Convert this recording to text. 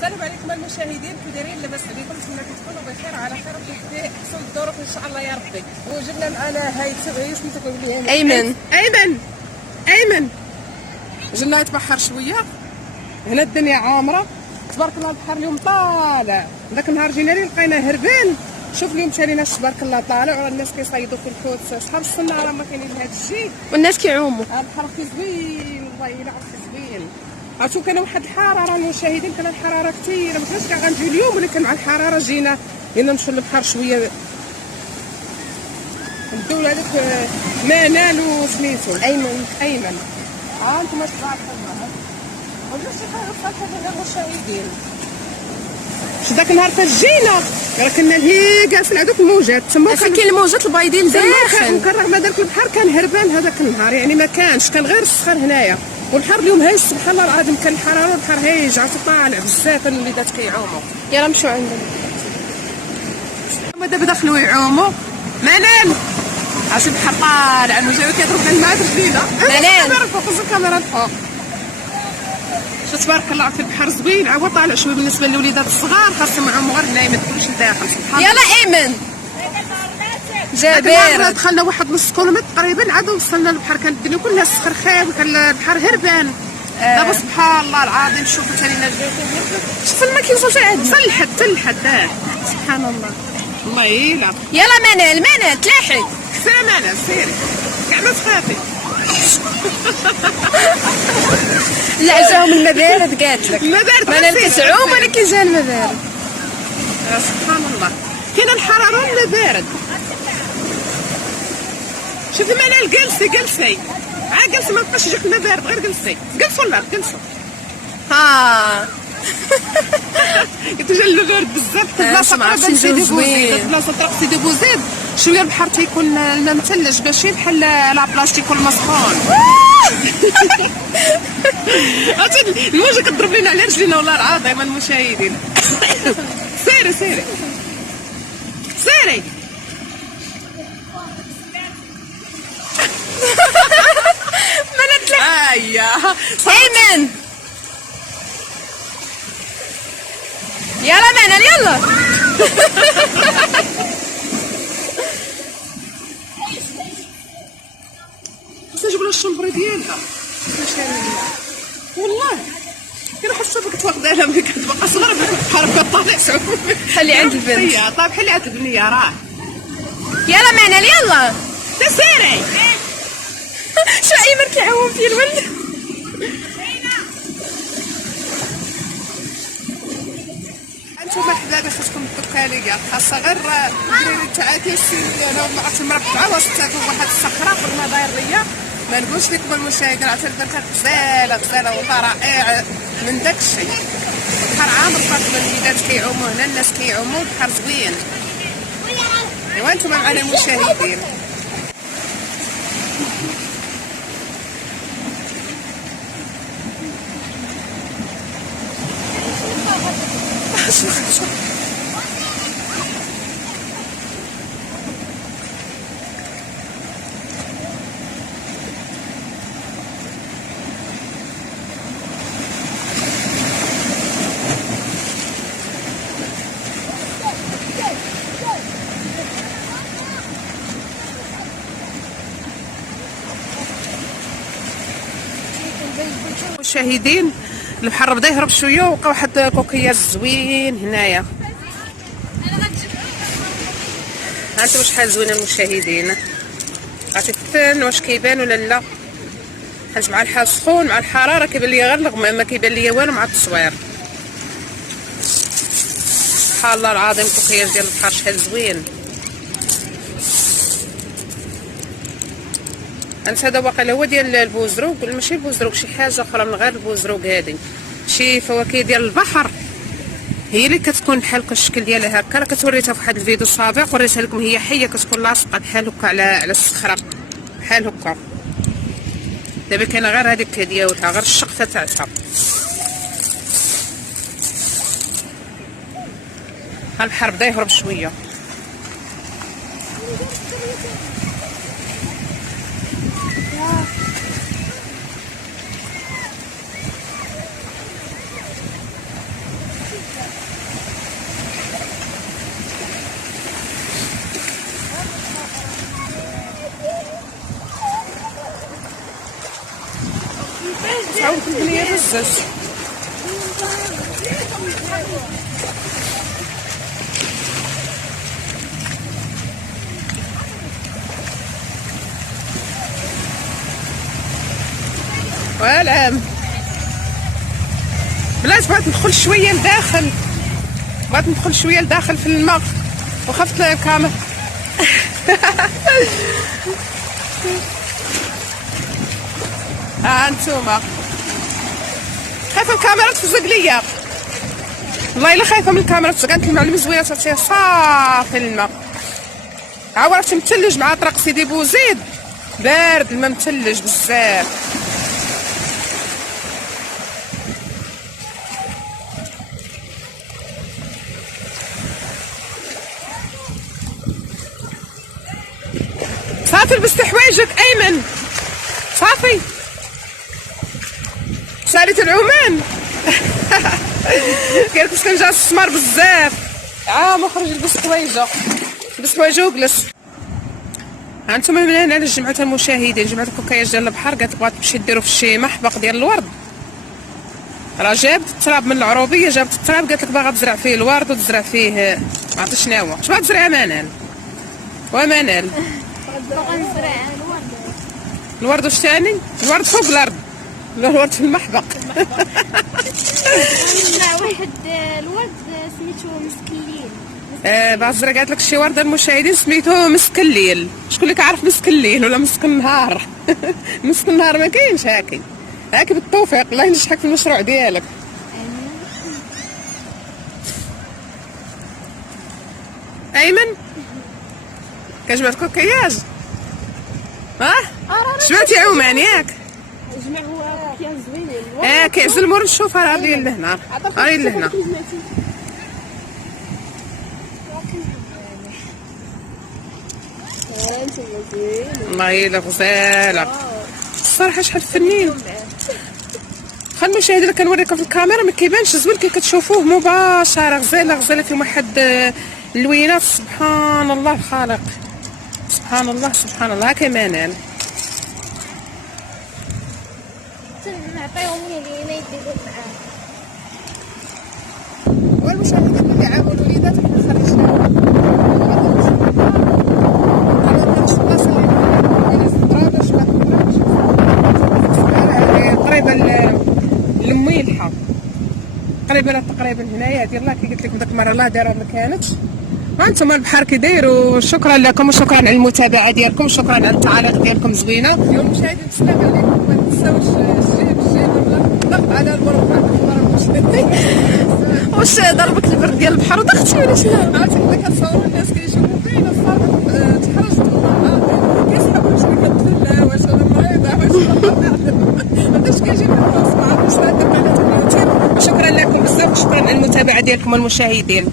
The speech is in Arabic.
السلام عليكم المشاهدين، كي دايرين؟ لاباس عليكم؟ نتمنى تكونوا بخير وعلى خير وفي احسن الظروف ان شاء الله يا ربي. وجبنا معنا هاي سميتو كيقول ايمن جبنا يتبحر شويه. هنا الدنيا عامره تبارك الله، البحر اليوم طالع. ذاك النهار جينا ليه لقيناه هربان. شوف اليوم مشى تبارك الله طالع، والناس كيصيدوا في الحوت. شحال الصناره راه ما كاينين لهذا الشيء، والناس كيعوموا. البحر كي زوين والله الا عرفتي زوين. عرفتوا كان واحد الحراره المشاهدين، كان الحراره كثيره، ما كناش كاع غنجيو اليوم، ولكن مع الحراره جينا نمشيو للبحر شويه. ندوي هذاك منال وسميتو ايمن. انتم تبارك الله. ولا شي حاجه بحال هذا المشاهدين. شي داك النهار فاش جينا راه كنا لهي جالسين على دوك الموجات تما، كاين الموجات البايضين داخل، وكان رغم ذلك البحر كان هربان هذاك النهار، يعني ما كانش، كان غير الصخر هنايا. والبحر اليوم هايج سبحان الله العظيم، كان الحراره والبحر هايج، عرفتي طالع بزاف. الوليدات كيعوموا. يلا نمشيو عندهم. هما دابا دخلوا يعوموا. منال عرفتي البحر طالع انه جاي كيضرب لنا الماء رجلينا. منال خص الكاميرا الفوق. تبارك الله، عرفتي البحر زوين، عاود طالع شويه بالنسبه للوليدات الصغار، خاصهم يعوموا غير هنايا، ما يدخلوش لداخل. سبحان الله. يلا ايمن جابر. دخلنا واحد نص كيلومتر تقريبا، عاد وصلنا للبحر، كانت الدنيا كلها صخر خايب، وكان البحر هربان. دابا سبحان الله العظيم شوفوا ثاني شوف الماء كيوصل حتى عندنا، حتى لحد. سبحان الله الله يلا. يلا منال تلاحي. كفايه منال سيري كاع ما تخافي. لا جاهم الماء بارد، قالت لك الماء بارد، منال كتعوم ولكن جا الماء بارد. سبحان الله، كاين الحراره ولا بارد. شوفي منال جلسي جلسي، ما بقاش يجيك الماء بارد، غير جلسوا ولا جلسوا. ها قلت جا الماء بارد بزاف. بلاصه قريبه لسيدي بوزيد، بلاصه طريق سيدي بوزيد شويه البحر تيكون الماء مثلج، ماشي بحال لابلاج تيكون مسخون. عرفتي الموجه كتضرب لينا على رجلينا والله العظيم المشاهدين. سيري منال اييه ايمن. يلا منال يلا. خصنا نجيب لها الشمبري ديالها. والله كاين واحد الشوفه كنت واخدها لها ملي كانت باقا صغيره، بحال طالع سعود. خلي عند البنت. طيب حلي عند البنيه راه. يلا منال يلا. سيري. شو ايمن كيعوم فيه الولد. انتم حبابي خصكم تدوكالي كاع، خاصها غير ديري تعاكسي. انا ما عرفتش مربعه وسط واحد الصخره في المضيريه. ما نقولش لكم المشاهدين، عرفتي البنات غزاله والله رائع من داك الشيء. البحر عامر فاطمه، الوليدات كيعوموا هنا، الناس كيعوموا، البحر زوين. ايوا انتم معنا المشاهدين. مشاهدين البحر بدا يهرب شويه، وقع واحد كوكياج زوين هنايا. هانتوما شحال زوينه المشاهدين، عرفتي الثن واش كيبان ولا لا. حيت مع الحال سخون، مع الحراره كيبان ليا غير الغمام، ما كيبان ليا والو مع التصوير. سبحان الله العظيم، كوكياج ديال البحر شحال زوين. انت هذا واقيلا هو ديال البوزروق، ولا ماشي البوزروق، شي حاجه اخرى من غير البوزروق. هذه شي فواكه ديال البحر، هي اللي كتكون بحال الشكل ديالها هكا. راه كتوريتها في واحد الفيديو سابق، وريتها لكم هي حيه، كتكون لاصقه بحال هكا على الصخره بحال هكا. دابا كاينه غير هذيك ديالها، غير الشقفه تاعها. البحر بدا يهرب شويه. تعاود البنيه بزاف. والعام بلاش بغيت ندخل شويه لداخل، بغيت ندخل شويه لداخل في الماء وخفت لا الكاميرا. انتوما خايفه الكاميرا تفزق ليا، والله الا خايفه من الكاميرا تفزق. كانت المعلمه زوينه تعطيها صافي الماء، عاورت متلج مع طريق سيدي بوزيد، بارد الماء متلج بزاف. صافي لبست حوايجك ايمن، صافي ساليت العمان. قالك مسكين جا السمار بزاف، عام خرج لبس حوايجه، لبس حوايجه وجلس. هانتوما من هنا لجماعة المشاهدين، جماعة الكوكاياج ديال البحر قالت بغات تمشي ديرو في شي محبق ديال الورد، راه جابت التراب من العروبيه، جابت التراب قالت لك باغا تزرع فيه الورد وتزرع فيه ما عرفتش شناهو. اش باغا تزرع منال ومنال؟ باغا نزرع الورد واش ثاني؟ الورد فوق الارض ولا الورد في المحبق؟ نزرع واحد الورد سميتو مسك الليل. باغا تزرع قالت لك شي ورد المشاهدين سميتو مسك الليل. شكون اللي كيعرف مسك الليل ولا مسك النهار؟ مسك النهار ما كاينش. هاكي بالتوفيق الله ينجحك في المشروع ديالك. ايمن كجبت كوكياج؟ شبعتي عمان ياك؟ جمع هو كياز زوينين. كيعزل مور نشوف راه اللي لهنا، راه اللي لهنا. والله الا غزاله الصراحه، شحال فنين. خلينا المشاهد اللي كنوريكم في الكاميرا ما كيبانش زوين كي كتشوفوه مباشره. غزاله فيه واحد اللوينات، سبحان الله الخالق، سبحان الله. هاكا منال نعطيهم لينا يديروا معاه. والمشاهدين اللي عاونوا الوليدات حنا خرجنا قريبه للميلحه، تقريبا هنايا ديال الله كي قلت لكم ديك المره الله دارها ما كانتش. وانتم البحر كي دايروا. شكرا لكم وشكرا على المتابعه ديالكم، شكرا على التعاليق ديالكم زوينه. اليوم مشاهدين السلام عليكم، ما تنساوش الجيم ضغط على المربع واش ضربك البرد ديال البحر وضغطتي ولا شنو؟ عرفتي حنا كنصوروا الناس كيشوفوا فينا الصراحه تحرجت والله كيسحبوا شويه الدله واش انا مريضه واش هذاش كيجي من الراس ما عرفتش هذا قناه اليوتيوب. شكرا لكم بزاف وشكرا على المتابعه ديالكم المشاهدين.